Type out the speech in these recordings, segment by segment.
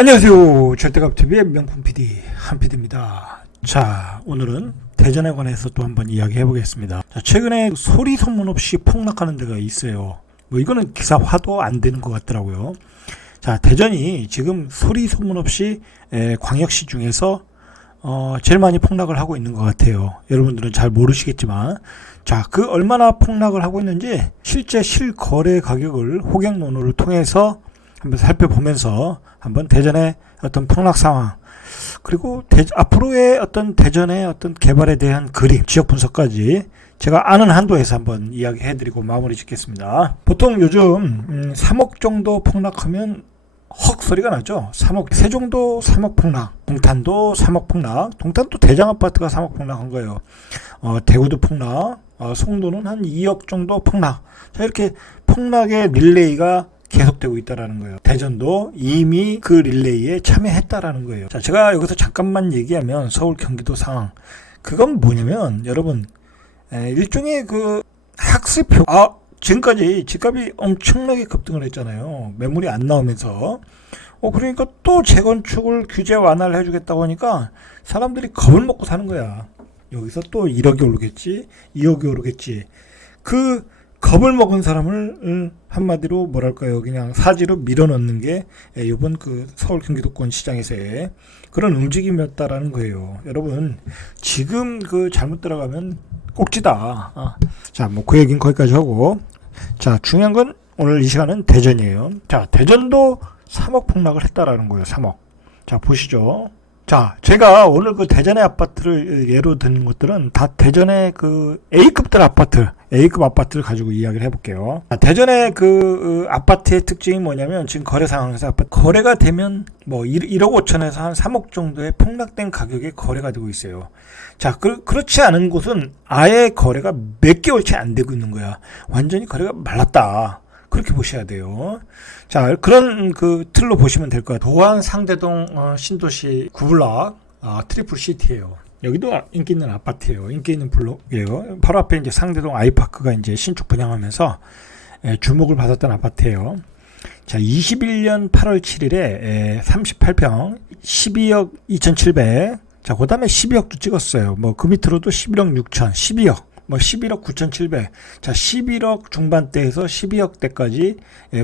안녕하세요. 절대값TV의 명품 PD 한PD입니다. 자, 오늘은 대전에 관해서 또 한번 이야기해 보겠습니다. 자, 최근에 소리 소문 없이 폭락하는 데가 있어요. 뭐 이거는 기사화도 안 되는 것 같더라고요. 자, 대전이 지금 소리 소문 없이 광역시 중에서 제일 많이 폭락을 하고 있는 것 같아요. 여러분들은 잘 모르시겠지만, 자, 그 얼마나 폭락을 하고 있는지 실제 실거래 가격을 호갱노노를 통해서 한번 살펴보면서 한번 대전의 어떤 폭락 상황, 그리고 앞으로의 어떤 대전의 어떤 개발에 대한 그림, 지역 분석까지 제가 아는 한도에서 한번 이야기해드리고 마무리 짓겠습니다. 보통 요즘 3억 정도 폭락하면 헉 소리가 나죠. 3억, 세종도 3억 폭락, 동탄도 3억 폭락, 동탄도 대장 아파트가 3억 폭락한 거예요. 대구도 폭락, 송도는 한 2억 정도 폭락. 자, 이렇게 폭락의 릴레이가 계속되고 있다라는 거예요. 대전도 이미 그 릴레이에 참여했다라는 거예요. 자, 제가 여기서 잠깐만 얘기하면 서울 경기도 상황. 그건 뭐냐면 여러분, 일종의 그 학습효. 지금까지 집값이 엄청나게 급등을 했잖아요. 매물이 안 나오면서. 그러니까 또 재건축을 규제 완화를 해주겠다고 하니까 사람들이 겁을 먹고 사는 거야. 여기서 또 1억이 오르겠지, 2억이 오르겠지. 그 겁을 먹은 사람을 한마디로 뭐랄까요, 그냥 사지로 밀어넣는 게 이번 그 서울 경기도권 시장에서의 그런 움직임이었다라는 거예요. 여러분, 지금 그 잘못 들어가면 꼭지다. 자, 뭐 그 얘기는 거기까지 하고, 자, 중요한 건 오늘 이 시간은 대전이에요. 자, 대전도 3억 폭락을 했다라는 거예요. 3억. 자, 보시죠. 자, 제가 오늘 그 대전의 아파트를 예로 드는 것들은 다 대전의 그 A급들 아파트, A급 아파트를 가지고 이야기를 해볼게요. 대전의 그 아파트의 특징이 뭐냐면 지금 거래 상황에서 아파트 거래가 되면 뭐 1억 5천에서 한 3억 정도의 폭락된 가격에 거래가 되고 있어요. 자, 그렇지 않은 곳은 아예 거래가 몇 개월치 안 되고 있는 거야. 완전히 거래가 말랐다. 그렇게 보셔야 돼요. 자, 그런 그 틀로 보시면 될 거예요. 도안 상대동 신도시 9블럭 트리플 시티예요. 여기도 인기 있는 아파트예요. 인기 있는 블록이에요. 바로 앞에 이제 상대동 아이파크가 이제 신축 분양하면서 주목을 받았던 아파트예요. 자, 21년 8월 7일에 38평 12억 2,700. 자, 그다음에 12억도 찍었어요. 뭐 그 밑으로도 11억 6천, 12억. 뭐 11억 9,700. 자, 11억 중반대에서 12억대까지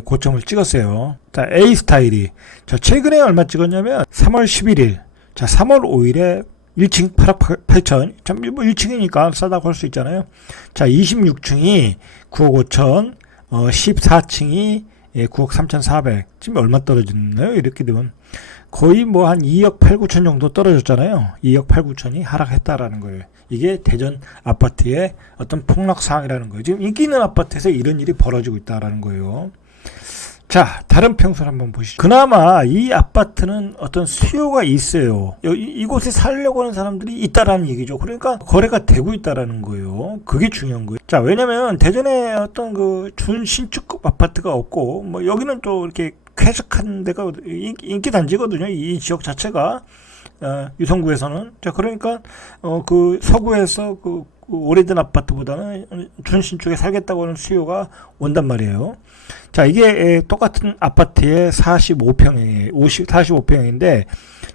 고점을 찍었어요. 자, A 스타일이. 자, 최근에 얼마 찍었냐면 3월 11일. 자, 3월 5일에 1층 8억 8천. 참, 뭐 1층이니까 싸다고 할 수 있잖아요. 자, 26층이 9억 5천. 14층이 9억 3,400. 지금 얼마 떨어졌나요? 이렇게 되면. 거의 뭐 한 2억 8, 9천 정도 떨어졌잖아요. 2억 8, 9천이 하락했다라는 거예요. 이게 대전 아파트의 어떤 폭락 상황이라는 거예요. 지금 인기 있는 아파트에서 이런 일이 벌어지고 있다라는 거예요. 자, 다른 평수를 한번 보시죠. 그나마 이 아파트는 어떤 수요가 있어요. 이곳에 살려고 하는 사람들이 있다라는 얘기죠. 그러니까 거래가 되고 있다라는 거예요. 그게 중요한 거예요. 자, 왜냐면 대전에 어떤 그 준신축급 아파트가 없고, 뭐 여기는 또 이렇게 쾌적한 데가 인기 단지거든요. 이 지역 자체가. 유성구에서는. 자, 그러니까 그 서구에서 그 오래된 아파트보다는 준신축에 살겠다고 하는 수요가 온단 말이에요. 자, 이게 똑같은 아파트의 45평인데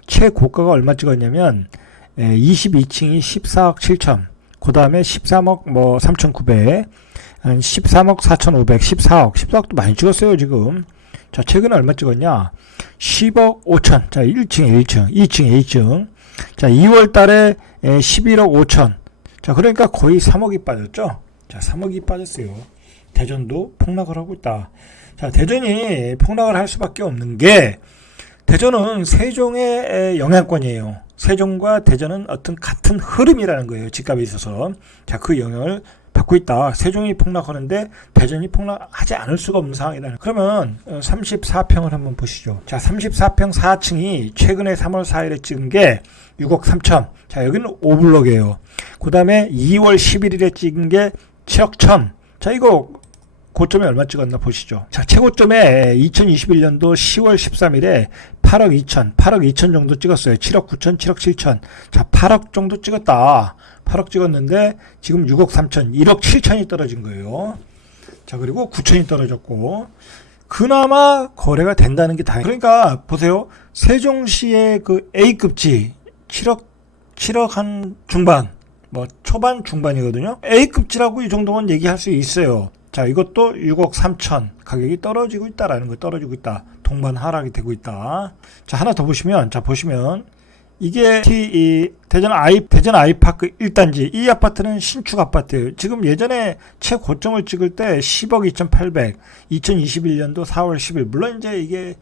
최고가가 얼마 찍었냐면 22층이 14억 7천, 그 다음에 13억 뭐 3,900, 한 13억 4,500, 14억도 많이 찍었어요 지금. 자, 최근에 얼마 찍었냐? 10억 5천. 자, 1층에 1층, 2층에 2층. 자, 2월 달에 11억 5천. 자, 그러니까 거의 3억이 빠졌죠? 자, 3억이 빠졌어요. 대전도 폭락을 하고 있다. 자, 대전이 폭락을 할 수밖에 없는 게, 대전은 세종의 영향권이에요. 세종과 대전은 어떤 같은 흐름이라는 거예요. 집값에 있어서. 자, 그 영향을 받고 있다. 세종이 폭락하는데 대전이 폭락하지 않을 수가 없는 상황이다. 그러면 34평을 한번 보시죠. 자, 34평 4층이 최근에 3월 4일에 찍은 게 6억 3천. 자, 여기는 5블럭이에요. 그 다음에 2월 11일에 찍은 게 7억 1천. 자, 이거 고점에 얼마 찍었나 보시죠. 자, 최고점에 2021년도 10월 13일에 8억 2천, 8억 2천 정도 찍었어요. 7억 9천, 7억 7천. 자, 8억 정도 찍었다. 8억 찍었는데 지금 6억 3천, 1억 7천이 떨어진 거예요. 자, 그리고 9천이 떨어졌고, 그나마 거래가 된다는 게 다행이에요. 그러니까 보세요. 세종시의 그 A급지 7억 한 중반, 뭐 초반 중반이거든요. A급지라고 이 정도만 얘기할 수 있어요. 자, 이것도 6억 3천 가격이 떨어지고 있다라는 거, 떨어지고 있다. 동반 하락이 되고 있다. 자, 하나 더 보시면, 자, 보시면 이게 이 대전 아이파크 1단지. 이 아파트는 신축 아파트예요. 지금 예전에 최고점을 찍을 때 10억 2,800, 2021년도 4월 10일. 물론 이제 이게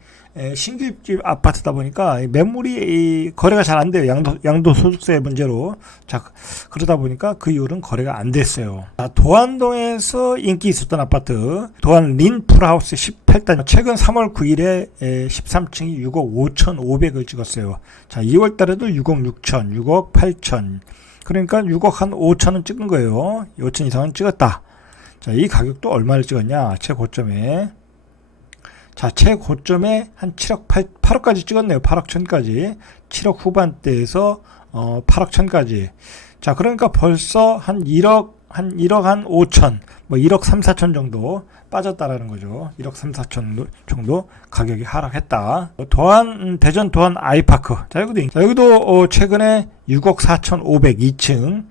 신규 입집 아파트다 보니까 매물이 거래가 잘 안 돼요. 양도소득세 문제로. 자, 그러다 보니까 그 이후로는 거래가 안 됐어요. 자, 도안동에서 인기 있었던 아파트, 도안 린풀하우스 18단. 최근 3월 9일에 13층이 6억 5,500을 찍었어요. 자, 2월 달에도 6억 6천, 6억 8천. 그러니까 6억 한 5천은 찍은 거예요. 5천 이상은 찍었다. 자, 이 가격도 얼마를 찍었냐? 최고점에. 자, 최고점에 한 7억 8억까지 찍었네요. 8억 천까지. 7억 후반대에서 8억 천까지. 자, 그러니까 벌써 한 1억 한 5천, 뭐 1억 3, 4천 정도 빠졌다라는 거죠. 1억 3, 4천 정도 가격이 하락했다. 대전 도안 아이파크. 자, 여기도 최근에 6억 4천 5백 2층.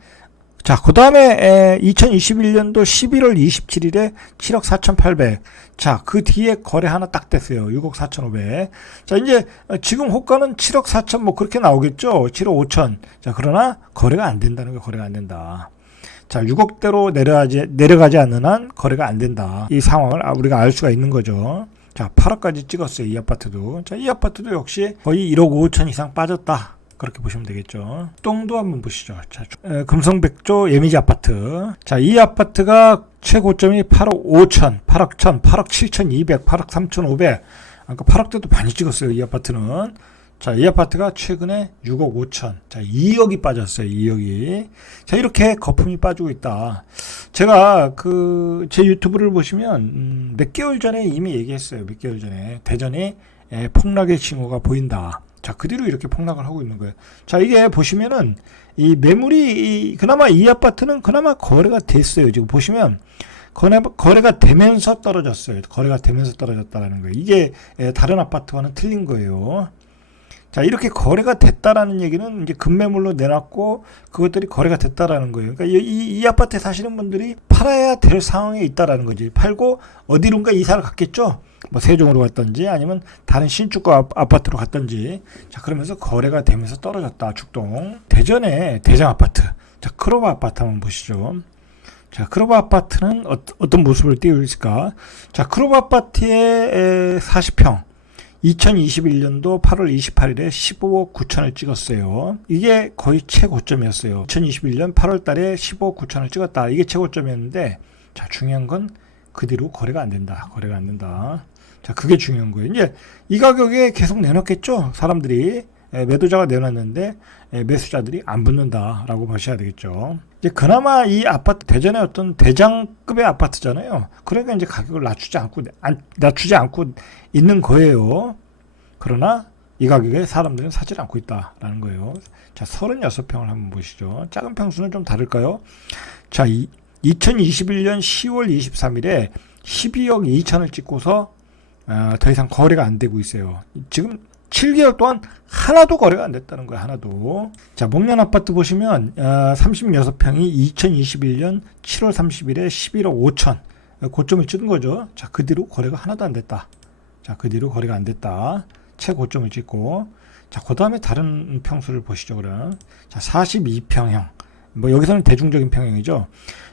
자, 그 다음에 2021년도 11월 27일에 7억 4,800. 자, 그 뒤에 거래 하나 딱 됐어요. 6억 4,500. 자, 이제 지금 호가는 7억 4천 뭐 그렇게 나오겠죠. 7억 5천. 자, 그러나 거래가 안 된다는 게 거래가 안 된다. 자, 6억대로 내려가지 않는 한 거래가 안 된다. 이 상황을 우리가 알 수가 있는 거죠. 자, 8억까지 찍었어요. 이 아파트도. 자, 이 아파트도 역시 거의 1억 5천 이상 빠졌다. 그렇게 보시면 되겠죠. 똥도 한번 보시죠. 자, 금성백조 예미지 아파트. 자, 이 아파트가 최고점이 8억 5천, 8억 1천, 8억 7천 2백, 8억 3천 5백. 아까 8억대도 많이 찍었어요. 이 아파트는. 자, 이 아파트가 최근에 6억 5천. 자, 2억이 빠졌어요. 2억이. 자, 이렇게 거품이 빠지고 있다. 제가 제 유튜브를 보시면 몇 개월 전에 이미 얘기했어요. 몇 개월 전에. 대전에 폭락의 징후가 보인다. 자, 그 뒤로 이렇게 폭락을 하고 있는 거예요. 자, 이게 보시면은 이 매물이 그나마 이 아파트는 그나마 거래가 됐어요. 지금 보시면 거래가 되면서 떨어졌어요. 거래가 되면서 떨어졌다라는 거예요. 이게 다른 아파트와는 틀린 거예요. 자, 이렇게 거래가 됐다라는 얘기는 이제 급매물로 내놨고 그것들이 거래가 됐다라는 거예요. 그러니까 이 아파트에 사시는 분들이 팔아야 될 상황에 있다라는 거지. 팔고 어디론가 이사를 갔겠죠. 뭐 세종으로 갔던지 아니면 다른 신축가 아파트로 갔던지. 자, 그러면서 거래가 되면서 떨어졌다. 축동. 대전의 대장 아파트. 자, 크로버 아파트 한번 보시죠. 자, 크로버 아파트는 어떤 모습을 띄고 있을까? 자, 크로버 아파트의 40평. 2021년도 8월 28일에 15억 9천을 찍었어요. 이게 거의 최고점이었어요. 2021년 8월 달에 15억 9천을 찍었다. 이게 최고점이었는데, 자, 중요한 건 그 뒤로 거래가 안 된다. 거래가 안 된다. 자, 그게 중요한 거예요. 이제 이 가격에 계속 내놓겠죠. 사람들이. 매도자가 내놨는데 매수자들이 안 붙는다라고 보셔야 되겠죠. 이제 그나마 이 아파트 대전의 어떤 대장급의 아파트잖아요. 그러니까 이제 가격을 낮추지 않고 있는 거예요. 그러나 이 가격에 사람들은 사질 않고 있다라는 거예요. 자, 36평을 한번 보시죠. 작은 평수는 좀 다를까요? 자, 2021년 10월 23일에 12억 2천을 찍고서 더 이상 거래가 안 되고 있어요. 지금 7개월 동안 하나도 거래가 안 됐다는 거예요. 하나도. 자, 목련 아파트 보시면 36평이 2021년 7월 30일에 11억 5천 고점을 찍은 거죠. 자, 그 뒤로 거래가 하나도 안 됐다. 자, 그 뒤로 거래가 안 됐다. 최고점을 찍고. 자, 그 다음에 다른 평수를 보시죠. 그럼. 자, 42평형. 뭐 여기서는 대중적인 평형이죠.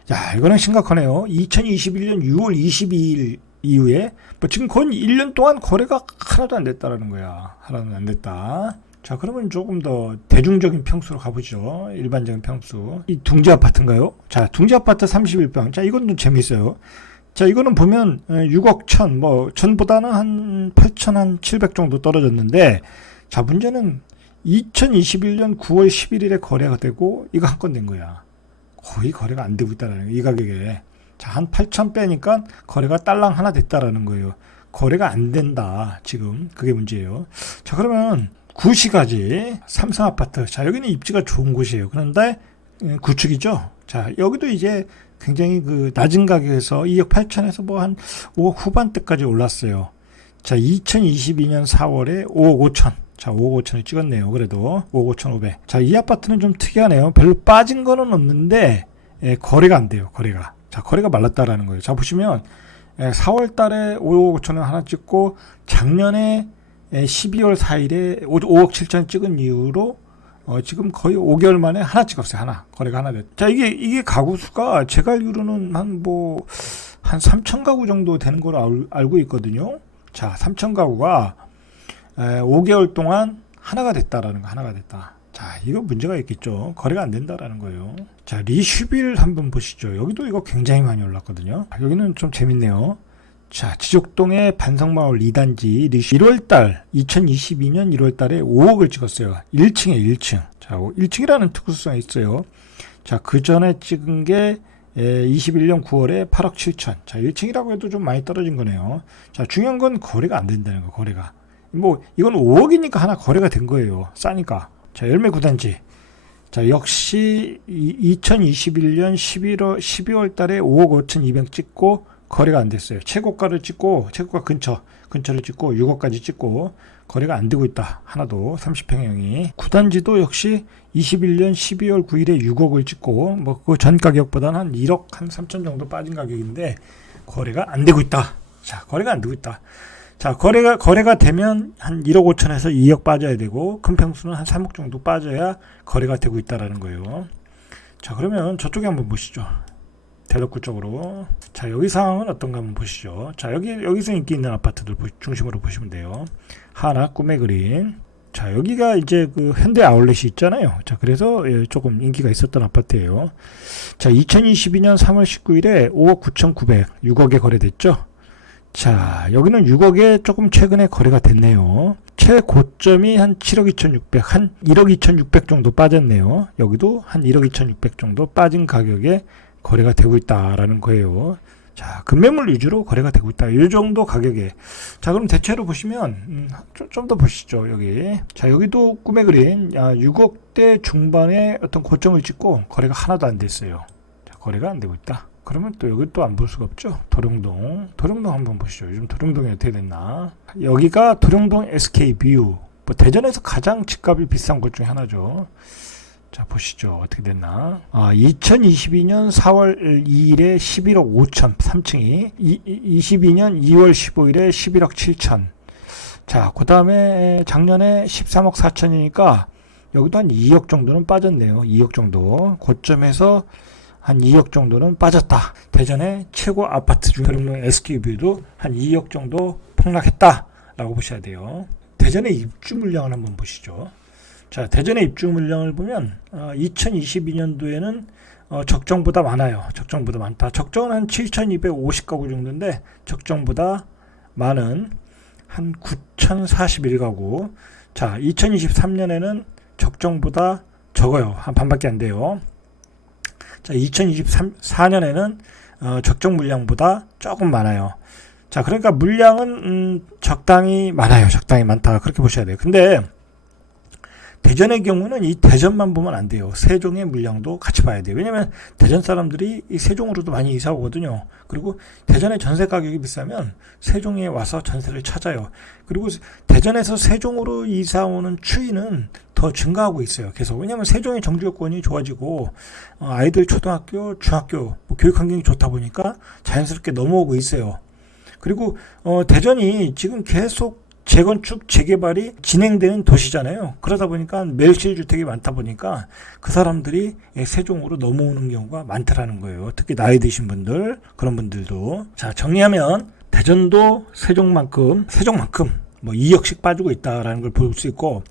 자, 이거는 심각하네요. 2021년 6월 22일 이후에 뭐 지금 거의 1년 동안 거래가 하나도 안 됐다라는 거야. 하나도 안 됐다. 자, 그러면 조금 더 대중적인 평수로 가보죠. 일반적인 평수. 이 둥지 아파트인가요? 자, 둥지 아파트 31평. 자, 이건 좀 재밌어요. 자, 이거는 보면 6억 천, 뭐 전보다는 한 8천 한 700 정도 떨어졌는데, 자, 문제는 2021년 9월 11일에 거래가 되고 이거 한 건 된 거야. 거의 거래가 안 되고 있다는 거예요. 이 가격에. 자, 한 8천 빼니까 거래가 딸랑 하나 됐다라는 거예요. 거래가 안 된다. 지금 그게 문제예요. 자, 그러면 구시가지 삼성 아파트. 자, 여기는 입지가 좋은 곳이에요. 그런데 구축이죠. 자, 여기도 이제 굉장히 낮은 가격에서 2억 8천에서 뭐 한 5억 후반대까지 올랐어요. 자, 2022년 4월에 5억 5천. 자, 5억 5천을 찍었네요. 그래도 5억 5,500. 자, 이 아파트는 좀 특이하네요. 별로 빠진 거는 없는데 거래가 안 돼요. 거래가. 자, 거래가 말랐다라는 거예요. 자, 보시면 4월 달에 5억 5천을 하나 찍고 작년에 12월 4일에 5억 7천 찍은 이후로 지금 거의 5개월 만에 하나 찍었어요. 하나. 거래가 하나 됐. 자, 이게 가구 수가 제가 알기로는 한 3천 가구 정도 되는 걸로 알고 있거든요. 자, 3천 가구가 5개월 동안 하나가 됐다라는 거. 하나가 됐다. 자, 이거 문제가 있겠죠. 거래가 안 된다라는 거예요. 자, 리슈빌 한번 보시죠. 여기도 이거 굉장히 많이 올랐거든요. 여기는 좀 재밌네요. 자, 지족동의 반성마을 2단지 1월달 2022년 1월달에 5억을 찍었어요. 1층에 1층. 자, 1층이라는 특수성이 있어요. 자, 그 전에 찍은 게 21년 9월에 8억 7천. 자, 1층이라고 해도 좀 많이 떨어진 거네요. 자, 중요한 건 거래가 안 된다는 거. 거래가. 이건 5억이니까 하나 거래가 된 거예요. 싸니까. 자, 열매 9단지. 자, 역시 2021년 12월 달에 5억 5천 200 찍고 거래가 안 됐어요. 최고가를 찍고 최고가 근처를 찍고 6억까지 찍고 거래가 안 되고 있다. 하나도 30평형이. 9단지도 역시 21년 12월 9일에 6억을 찍고 그 전 가격보다는 한 1억 한 3천 정도 빠진 가격인데 거래가 안 되고 있다. 자, 거래가 안 되고 있다. 자, 거래가 되면 한 1억 5천에서 2억 빠져야 되고 큰 평수는 한 3억 정도 빠져야 거래가 되고 있다라는 거예요. 자, 그러면 저쪽에 한번 보시죠. 대덕구 쪽으로. 자, 여기 상황은 어떤가 한번 보시죠. 자, 여기서 인기 있는 아파트들 중심으로 보시면 돼요. 하나, 꿈의 그린. 자, 여기가 이제 그 현대 아울렛이 있잖아요. 자, 그래서 조금 인기가 있었던 아파트예요. 자, 2022년 3월 19일에 5억 9,900, 6억에 거래됐죠. 자, 여기는 6억에 조금 최근에 거래가 됐네요. 최고점이 한 7억 2,600, 한 1억 2,600 정도 빠졌네요. 여기도 한 1억 2,600 정도 빠진 가격에 거래가 되고 있다라는 거예요. 자, 금매물 위주로 거래가 되고 있다. 이 정도 가격에. 자, 그럼 대체로 보시면 좀 더 보시죠. 여기. 자, 여기도 꿈의 그린 6억대 중반에 어떤 고점을 찍고 거래가 하나도 안 됐어요. 자, 거래가 안 되고 있다. 그러면 또 여기 또 안 볼 수가 없죠. 도룡동 한번 보시죠. 요즘 도룡동이 어떻게 됐나. 여기가 도룡동 SK뷰. 대전에서 가장 집값이 비싼 곳 중에 하나죠. 자, 보시죠. 어떻게 됐나. 2022년 4월 2일에 11억 5천 3층이 22년 2월 15일에 11억 7천. 자, 그 다음에 작년에 13억 4천이니까 여기도 한 2억 정도는 빠졌네요. 2억 정도. 고점에서 한 2억 정도는 빠졌다. 대전의 최고 아파트 중에 SK뷰도 한 2억 정도 폭락했다라고 보셔야 돼요. 대전의 입주 물량을 한번 보시죠. 자, 대전의 입주 물량을 보면 2022년도에는 적정보다 많아요. 적정보다 많다. 적정은 한 7,250가구 정도인데 적정보다 많은 한 9,041가구. 자, 2023년에는 적정보다 적어요. 한 반밖에 안 돼요. 자, 2024년에는 적정 물량보다 조금 많아요. 자, 그러니까 물량은 적당히 많아요. 적당히 많다. 그렇게 보셔야 돼요. 근데 대전의 경우는 이 대전만 보면 안 돼요. 세종의 물량도 같이 봐야 돼요. 왜냐면 대전 사람들이 이 세종으로도 많이 이사 오거든요. 그리고 대전의 전세 가격이 비싸면 세종에 와서 전세를 찾아요. 그리고 대전에서 세종으로 이사 오는 추이는 더 증가하고 있어요. 계속. 왜냐면 세종의 정주 여건이 좋아지고 아이들 초등학교, 중학교 교육 환경이 좋다 보니까 자연스럽게 넘어오고 있어요. 그리고 대전이 지금 계속 재건축, 재개발이 진행되는 도시잖아요. 그러다 보니까 멸실 주택이 많다 보니까 그 사람들이 세종으로 넘어오는 경우가 많더라는 거예요. 특히 나이 드신 분들, 그런 분들도. 자, 정리하면 대전도 세종만큼 2억씩 빠지고 있다라는 걸 볼 수 있고,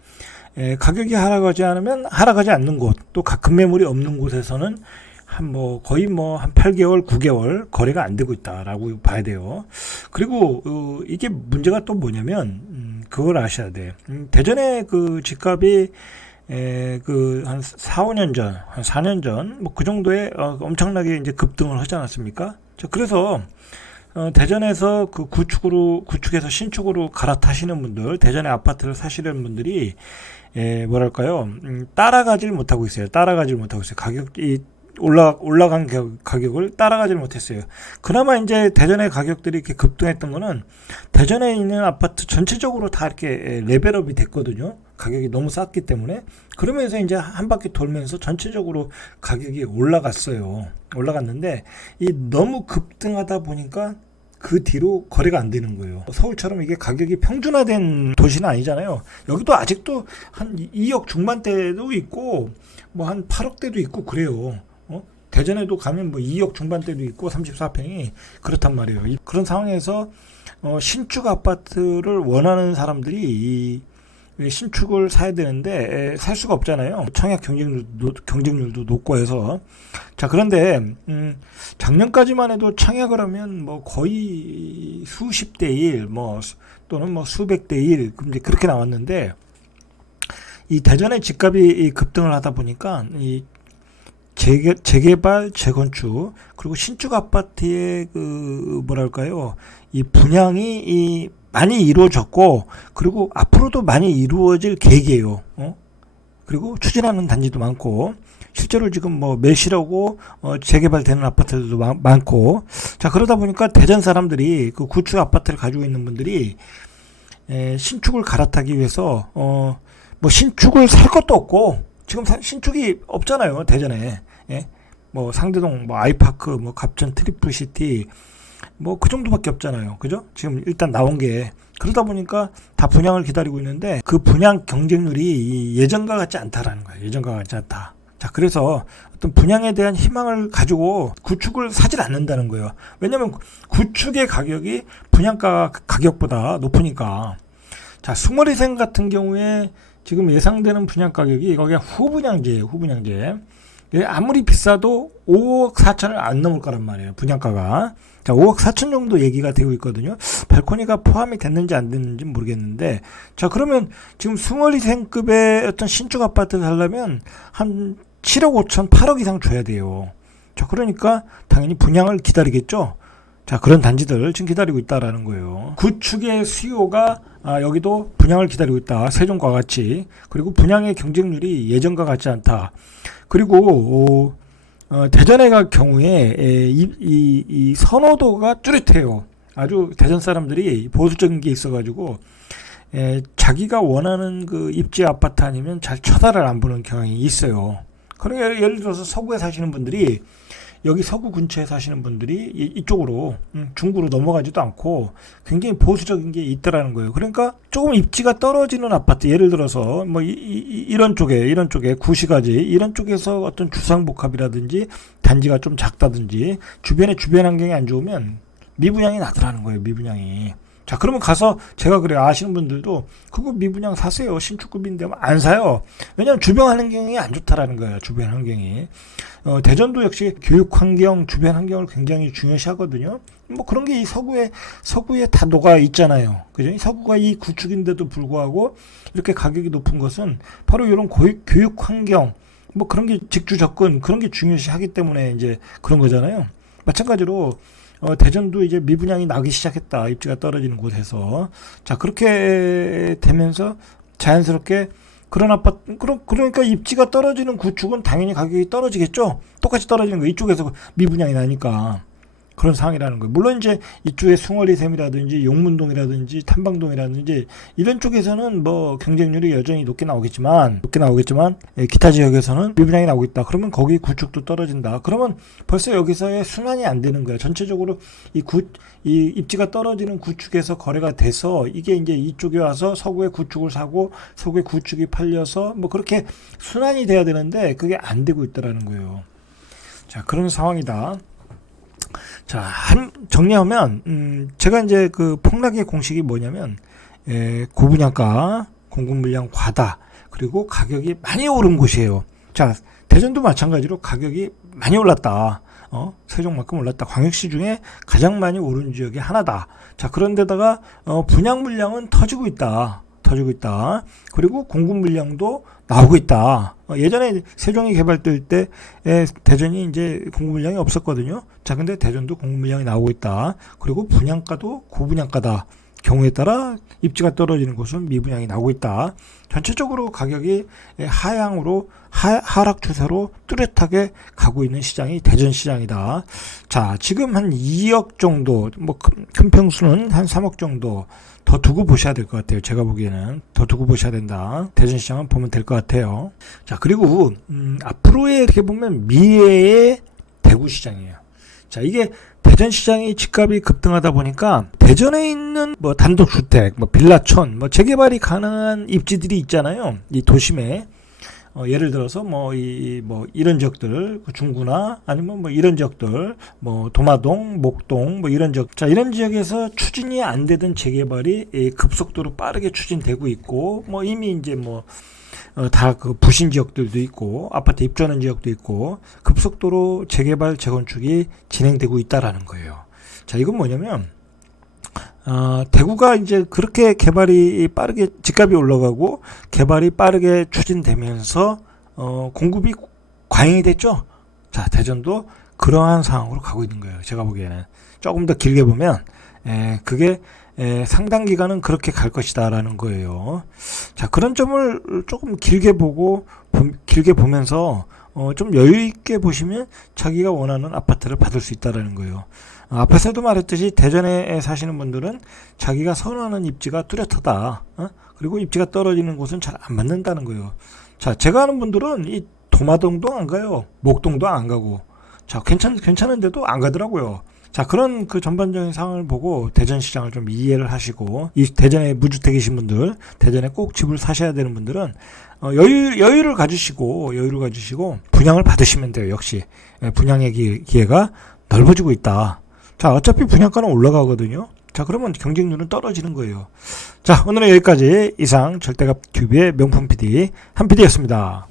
가격이 하락하지 않는 곳, 또 급매물이 없는 곳에서는 한 8개월, 9개월 거래가 안 되고 있다라고 봐야 돼요. 그리고 이게 문제가 또 뭐냐면 그걸 아셔야 돼. 대전의 그 집값이 한 4년 전 그 정도에 엄청나게 이제 급등을 하지 않았습니까? 그래서 대전에서 그 구축에서 신축으로 갈아타시는 분들, 대전의 아파트를 사시는 분들이 따라가질 못하고 있어요. 가격이 올라간 가격을 따라가지 못했어요. 그나마 이제 대전의 가격들이 이렇게 급등했던 거는 대전에 있는 아파트 전체적으로 다 이렇게 레벨업이 됐거든요. 가격이 너무 쌌기 때문에. 그러면서 이제 한 바퀴 돌면서 전체적으로 가격이 올라갔어요. 올라갔는데 이 너무 급등하다 보니까 그 뒤로 거래가 안 되는 거예요. 서울처럼 이게 가격이 평준화된 도시는 아니잖아요. 여기도 아직도 한 2억 중반대도 있고 뭐 한 8억대도 있고 그래요. 대전에도 가면 뭐 2억 중반대도 있고 34평이 그렇단 말이에요. 그런 상황에서 신축 아파트를 원하는 사람들이 이 신축을 사야 되는데 살 수가 없잖아요. 청약 경쟁률도 높고 해서. 자, 그런데 작년까지만 해도 청약을 하면 뭐 거의 수십 대 1, 뭐 또는 뭐 수백 대 1 그렇게 나왔는데 이 대전의 집값이 급등을 하다 보니까 이 재개발, 재건축, 그리고 신축 아파트의 그 뭐랄까요, 이 분양이 많이 이루어졌고, 그리고 앞으로도 많이 이루어질 계획이에요. 그리고 추진하는 단지도 많고, 실제로 지금 뭐 매실하고 재개발되는 아파트들도 많고, 자, 그러다 보니까 대전 사람들이 그 구축 아파트를 가지고 있는 분들이 신축을 갈아타기 위해서 뭐 신축을 살 것도 없고, 지금 신축이 없잖아요, 대전에. 예? 뭐 상대동, 뭐 아이파크, 뭐 갑천 트리플시티, 뭐 그 정도밖에 없잖아요, 그죠? 지금 일단 나온 게. 그러다 보니까 다 분양을 기다리고 있는데 그 분양 경쟁률이 예전과 같지 않다라는 거예요. 예전과 같지 않다. 자, 그래서 어떤 분양에 대한 희망을 가지고 구축을 사질 않는다는 거예요. 왜냐면 구축의 가격이 분양가 가격보다 높으니까. 자, 스몰이생 같은 경우에 지금 예상되는 분양 가격이 거기가 후분양제예요. 후분양제. 아무리 비싸도 5억 4천을 안 넘을 거란 말이에요. 분양가가. 자, 5억 4천 정도 얘기가 되고 있거든요. 발코니가 포함이 됐는지 안 됐는지 모르겠는데, 자, 그러면 지금 스몰이생급의 어떤 신축 아파트를 살려면 한 7억 5천, 8억 이상 줘야 돼요. 자, 그러니까 당연히 분양을 기다리겠죠. 자, 그런 단지들 지금 기다리고 있다라는 거예요. 구축의 수요가 여기도 분양을 기다리고 있다. 세종과 같이. 그리고 분양의 경쟁률이 예전과 같지 않다. 그리고 대전의 경우에 이 선호도가 뚜렷해요. 아주 대전 사람들이 보수적인 게 있어가지고 자기가 원하는 그 입지 아파트 아니면 잘 쳐다를 안 보는 경향이 있어요. 그러니까 예를 들어서 서구에 사시는 분들이, 여기 서구 근처에 사시는 분들이 이쪽으로 중구로 넘어가지도 않고 굉장히 보수적인 게 있더라는 거예요. 그러니까 조금 입지가 떨어지는 아파트, 예를 들어서 뭐 이런 쪽에 구시가지 이런 쪽에서 어떤 주상복합이라든지 단지가 좀 작다든지 주변 환경이 안 좋으면 미분양이 나더라는 거예요. 미분양이. 자, 그러면 가서 제가 그래요. 아시는 분들도 그거 미분양 사세요. 신축급인데 안 사요. 왜냐하면 주변 환경이 안 좋다라는 거예요. 주변 환경이. 대전도 역시 교육 환경, 주변 환경을 굉장히 중요시하거든요. 뭐 그런 게 이 서구에 다 녹아 있잖아요. 그죠? 이 서구가 이 구축인데도 불구하고 이렇게 가격이 높은 것은 바로 이런 교육 환경, 뭐 그런 게 직주 접근, 그런 게 중요시하기 때문에 이제 그런 거잖아요. 마찬가지로 대전도 이제 미분양이 나기 시작했다. 입지가 떨어지는 곳에서. 자, 그렇게 되면서 자연스럽게 그런 아파트, 그러니까 입지가 떨어지는 구축은 당연히 가격이 떨어지겠죠? 똑같이 떨어지는 거. 이쪽에서 미분양이 나니까. 그런 상황이라는 거예요. 물론 이제 이쪽에 숭어리샘이라든지 용문동이라든지 탐방동이라든지 이런 쪽에서는 뭐 경쟁률이 여전히 높게 나오겠지만 기타 지역에서는 미분양이 나오고 있다. 그러면 거기 구축도 떨어진다. 그러면 벌써 여기서의 순환이 안 되는 거야. 전체적으로 이 입지가 떨어지는 구축에서 거래가 돼서 이게 이제 이쪽에 와서 서구의 구축을 사고 서구의 구축이 팔려서 뭐 그렇게 순환이 돼야 되는데 그게 안 되고 있다라는 거예요. 자, 그런 상황이다. 자, 정리하면, 제가 이제 그 폭락의 공식이 뭐냐면, 고분양가, 공급물량 과다, 그리고 가격이 많이 오른 곳이에요. 자, 대전도 마찬가지로 가격이 많이 올랐다. 세종만큼 올랐다. 광역시 중에 가장 많이 오른 지역이 하나다. 자, 그런데다가, 분양 물량은 터지고 있다. 그리고 공급 물량도 나오고 있다. 예전에 세종이 개발될 때 대전이 이제 공급 물량이 없었거든요. 자, 근데 대전도 공급 물량이 나오고 있다. 그리고 분양가도 고분양가다. 경우에 따라 입지가 떨어지는 곳은 미분양이 나오고 있다. 전체적으로 가격이 하향으로 하락 추세로 뚜렷하게 가고 있는 시장이 대전 시장이다. 자, 지금 한 2억 정도, 뭐 큰 평수는 한 3억 정도 더 두고 보셔야 될 것 같아요. 제가 보기에는 더 두고 보셔야 된다. 대전 시장은 보면 될 것 같아요. 자, 그리고 앞으로의 이렇게 보면 미래의 대구 시장이에요. 자, 이게 대전 시장이 집값이 급등하다 보니까 대전에 있는 뭐 단독주택, 뭐 빌라촌, 뭐 재개발이 가능한 입지들이 있잖아요. 이 도심에 예를 들어서 뭐 이런 지역들, 중구나 아니면 뭐 이런 지역들, 뭐 도마동, 목동, 뭐 이런 지역, 자 이런 지역에서 추진이 안 되던 재개발이 급속도로 빠르게 추진되고 있고, 뭐 이미 이제 뭐 다 그 부신 지역들도 있고 아파트 입주하는 지역도 있고 급속도로 재개발 재건축이 진행되고 있다라는 거예요. 자, 이건 뭐냐면 대구가 이제 그렇게 개발이 빠르게 집값이 올라가고 개발이 빠르게 추진되면서 공급이 과잉이 됐죠. 자, 대전도 그러한 상황으로 가고 있는 거예요. 제가 보기에는 조금 더 길게 보면 그게 상당 기간은 그렇게 갈 것이다라는 거예요. 자, 그런 점을 조금 길게 보면서 좀 여유 있게 보시면 자기가 원하는 아파트를 받을 수 있다라는 거예요. 앞에서도 말했듯이 대전에 사시는 분들은 자기가 선호하는 입지가 뚜렷하다. 그리고 입지가 떨어지는 곳은 잘 안 맞는다는 거예요. 자, 제가 아는 분들은 이 도마동도 안 가요. 목동도 안 가고. 자, 괜찮은데도 안 가더라고요. 자, 그런 그 전반적인 상황을 보고 대전 시장을 좀 이해를 하시고, 이 대전에 무주택이신 분들, 대전에 꼭 집을 사셔야 되는 분들은 여유를 가지시고 분양을 받으시면 돼요. 역시 분양의 기회가 넓어지고 있다. 자, 어차피 분양가는 올라가거든요. 자, 그러면 경쟁률은 떨어지는 거예요. 자, 오늘은 여기까지. 이상 절대값 큐비의 명품 PD 한 PD였습니다.